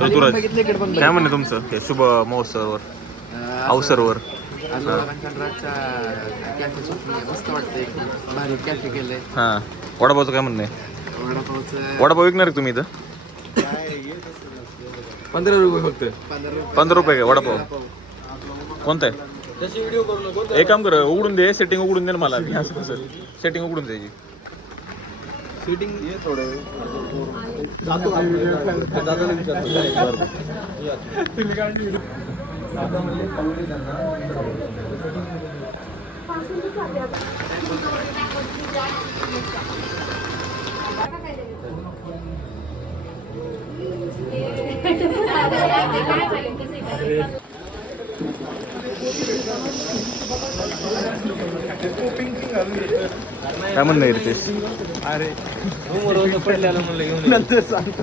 ऋतुराज काय म्हणणे तुमचं हे शुभ महोत्सवावर अवसरवर? मस्त वाटतंय, भारी कॅफे केलंय. हां, वडापावचं काय म्हणणं आहे? वडापाव विकणार आहे तुम्ही इथं? 15 रुपये फक्त. 15 रुपये काय वडापाव? कोणता आहे? एक काम कर, उघडून दे, सेटिंग उघडून दे ना मला. असं कसं सेटिंग उघडून द्यायची? शूटिंग ये थोडं काय म्हणणं आहे रितेश? अरे पडल्याला म्हणलं घेऊन नंतर सांगतो.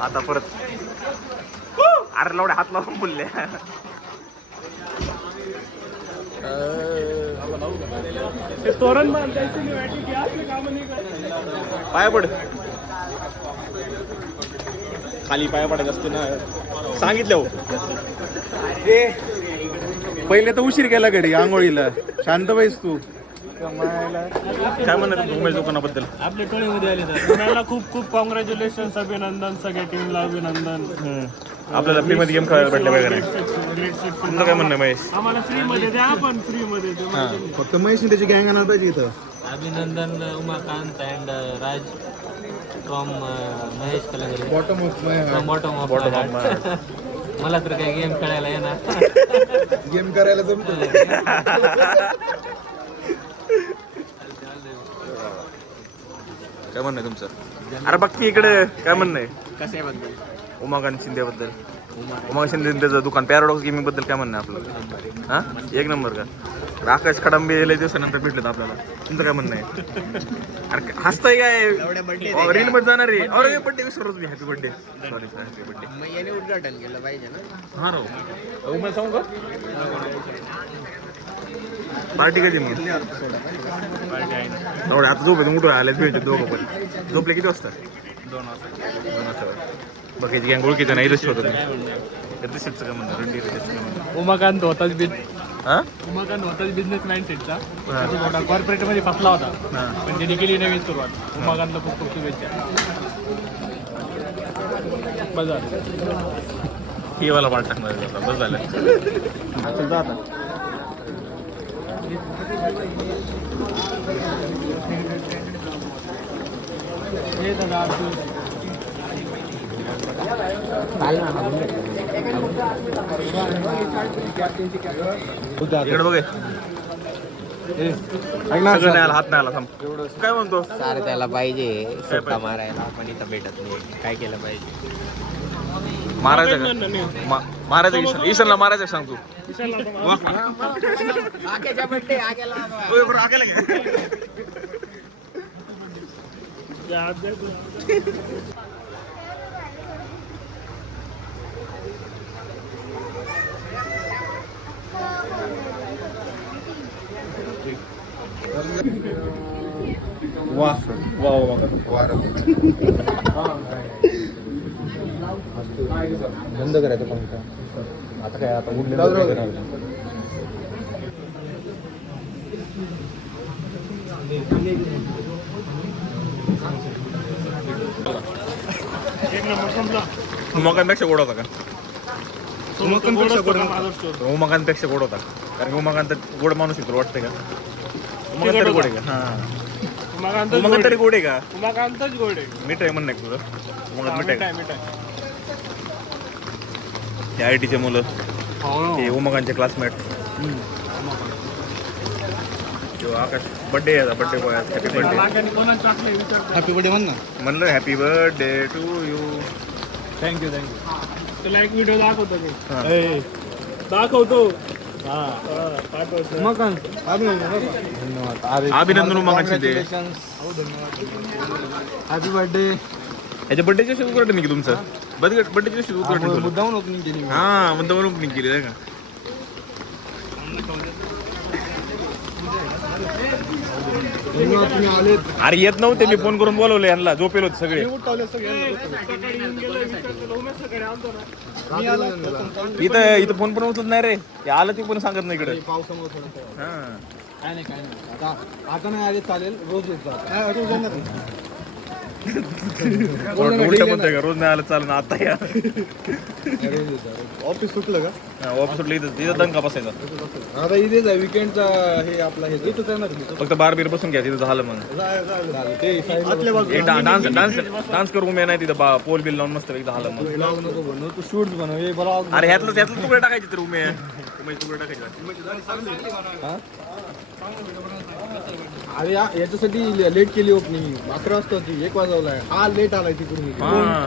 आता परत अरे लवड्या हात लावून बोलले. पाया पड, खाली पाया पडायचं असते ना, सांगितलं हो. पहिले तर उशीर केला घडी आंघोळीला. शांत बैस तू. काय म्हणणार उमेश दुकानाबद्दल? आपल्या टोळीमध्ये आले तर तुम्हाला खूप खूप कॉंग्रॅच्युलेशन, अभिनंदन, सगळ्या टीमला अभिनंदन. आपल्याला फ्री मध्ये गेम खेळायला भेटले वगैरे. तुमचं काय म्हणणं महेश? आम्हाला फ्री मध्ये द्या, आपण फ्री मध्ये देऊ. फक्त महेशने त्याची गँग आणायला पाहिजे इथं. अभिनंदन Umakant and Raj from Mahesh Kalangare. Bottom of bottom of मला तर काही गेम खेळायला येणार. गेम करायला जमतो. काय म्हणणं आहे तुमचं? अरे बाकी इकडे काय म्हणणं आहे? कशाबद्दल? उमाकांत शिंदेबद्दल. उमाकांत शिंदेचं दुकान पॅराडॉक्स गेमिंग बद्दल काय म्हणणं आहे आपलं? हां, एक नंबर का? आकाश खडांबे लय दिवसानंतर भेटले आपल्याला. तुमचं काय म्हणणं आहे? अरे हसताय काय? रील मध्ये जाणार आहे. अरे बड्डे विसरलोच मी. Happy birthday. Sorry happy birthday. मग याने उद्घाटन केलं पाहिजे ना. हां राव, उमेश सांगू का? पार्टी कधी मग? एवढे आता झोपेतून उठून आलेच भेटते दोघं पण. झोपले किती वाजता? 2 वाजता. बाकीची गँग ओळखीचं नाही रिस्क होतं. रिसिप्टचं काय म्हणणार? उमाकांत होताच हां, उमाकांत होताच बिझनेस माइंडसेटचा. थोडा कॉर्पोरेट मध्ये फसला होता, पण त्यांनी केली नवीन सुरुवात. उमाकांतला खूप खूप शुभेच्छा. बस झालं. ही वाला पार्ट टाकणार आहे. बस झालं. चल जा आता. हे दादा इकडे बघे. सगळं नाही आला, हात नाही आला. थांब. काय म्हणतो? सारे त्याला पाहिजे सुट्टा मारायला, पण इथं भेटत नाही. काय केलं पाहिजे? मारायचं का? मारायचं ईशानला मारायचं सांग तू. आग्याच्या बड्डे आग्याला आकेला काय? वा वा वा. बंद करायचं पंखा. आता काय आता उठलेलं उमाकांतपेक्षा गोड होता का? उमाकांतपेक्षा गोड होता, कारण उमाकांत गोड माणूस आहे. वाटतंय का उमाकांत गोड आहे का? हां, उमाकांत तरी गोड आहे का? उमाकांतच गोड आहे. मीठ आहे म्हणणं तुझं? उमाकांत मीठ आहे. मिठाई. हे IT चे मुलं, हे उमाकांतचे क्लासमेट. आकाश बर्थडे आहे, birthday boy. Happy birthday. Happy birthday म्हण ना. म्हणलं happy birthday to you. Thank you. तुला एक व्हिडिओ दाखवतो मी. दाखवतो. अभिनंदन उमाकांत शिंदे. Happy birthday. ह्याच्या बर्थडेच्या शेवट नाही की तुमचं? बड्डेच्या दिवशी उद्घाटन ठेवलं. मुद्दामून ओपनिंग केली हा मुद्दाम ओपनिंग केली आहे का. तुम्ही आले अरे येत नव्हते, मी फोन करून बोलवले यांना, झोपेल होते सगळे. इथं फोन पण उचलत नाही रे, ते आलं ते पण सांगत नाही इकडे. पावसामुळे हा काय नाही आता नाही आले चालेल, रोज येत जा. रोज येणार उलट म्हणतोय का, रोज नाही आलं चालेल आता या. ऑफिस सुटलं का वापस सुटलं इथं दंगा बसायचा. आता इथेच आहे विकेंडचा हे आपला हे इथंच आहे ना तुम्ही. फक्त बार बीर बसून घ्या तिथं झालं मग. ते आतल्या बाजूला. एक डान्स करू मी नाही तिथं पोल बिल लावून मस्त एकदा झालं मग. ब्लॉग नको बनव, तू शूट्स बनव. हे ब्लॉग अरे ह्यातलं तुकडे टाकायचे तर उमे तुकडे टाकायचे. हा? अरे याच्यासाठी लेट केली ओपनिंग. 11 वाजता होती, 1 वाजवलाय. हा लेट आलाय तिकडून.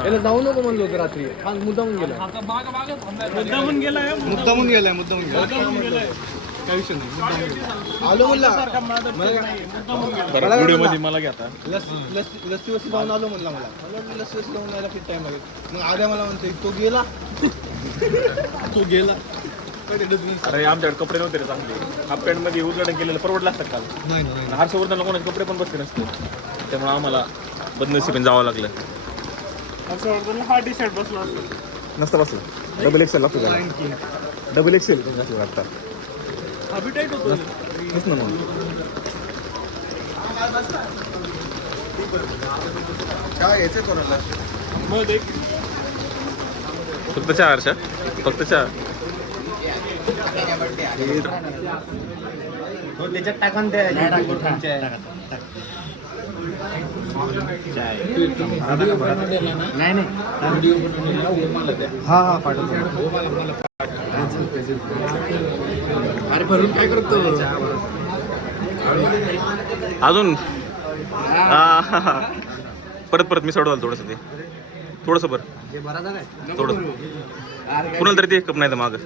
याला जाऊ नको म्हणलो होतं रात्री. हा मुद्दामून गेला. मुद्दामून गेलाय. मुद्दामून गेलाय. काय विषय नाही. आलो म्हणला व्हिडिओ मध्ये मला घ्या आता. लस्सी वस्ती जाऊन आलो म्हणला मला. मी लस्सी वस्ती जाऊन यायला किती टाइम लागेल. मग आद्या मला म्हणते तो गेला. अरे आमच्याकडे कपडे नव्हते रे चांगले. हाफ पॅन्ट मध्ये उद्घाटन केलेलं परवडलं असतं काल. नाही हर्षवर्धन कोणाचे कपडे पण बसले नसते, त्यामुळे आम्हाला बदनसीबीने जावं लागलं. हा टी शर्ट बसला असतो. नसतं बसलं. डबल एक्सेल लागतो त्याला. डबल एक्सेल घातलं वाटतं. अभि टाईट होतो. तेच ना मग. काय यायचं कोणाला. मग एक फक्त चहा हर्षा, फक्त चहा. त्याच्यात टाकून हा पाठवतो. अरे भरून काय करतो अजून परत मी सोडवाल थोडंसं ते थोडंसं बरं थोडं कुणाला तरी ते कप नाही तर मागं.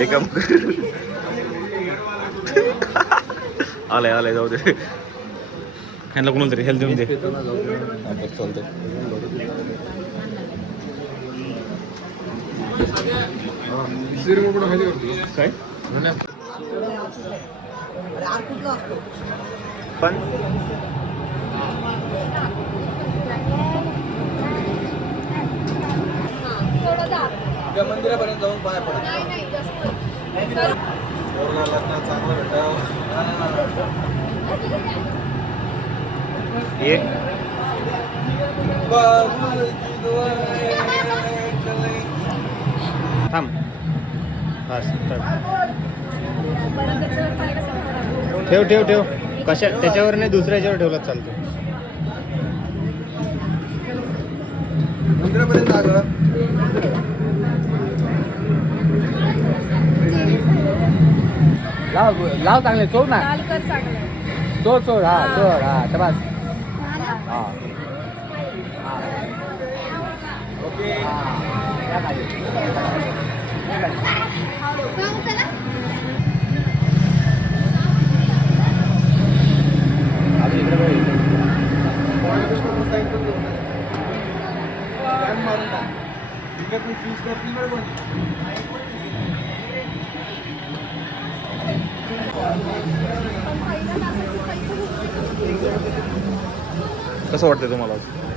एका आलाय जाऊ दे. ह्यांना कुणाला तरी हेल्थ देऊन दे. चालतंय. काय पण मंदिरापर्यंत जाऊन पाया पडा. एक थांब. ठेव कशा त्याच्यावर नाही दुसऱ्याच्यावर ठेवलं चालतं. मंदिरापर्यंत आलं. लाव चांगले चोर ना. चोर हा शबास. ओके. कसं वाटतंय तुम्हाला?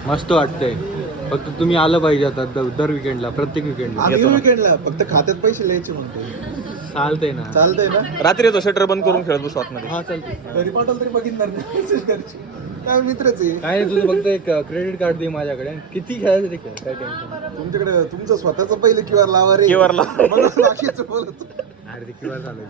मस्त वाटतंय. फक्त तुम्ही आलं पाहिजे आता दर विकेंडला, प्रत्येक विकेंडला. विकेंडला फक्त खात्यात पैसे लिहायचे म्हणतो. चालतंय ना. रात्री येतो शटर बंद करून खेळत बसू आतमध्ये. हा चालतंय. घरी पाठवलं तरी बघितणार काय मित्रच आहे. काय तुझं फक्त एक क्रेडिट कार्ड दे माझ्याकडे. किती खेळायचं ते खेळ, काय टेन्शन. तुमच्याकडे तुमचं स्वतःचं पहिले QR लावा रे. QR लावा. बाकीचं बोलतो. अरे ते QR चालू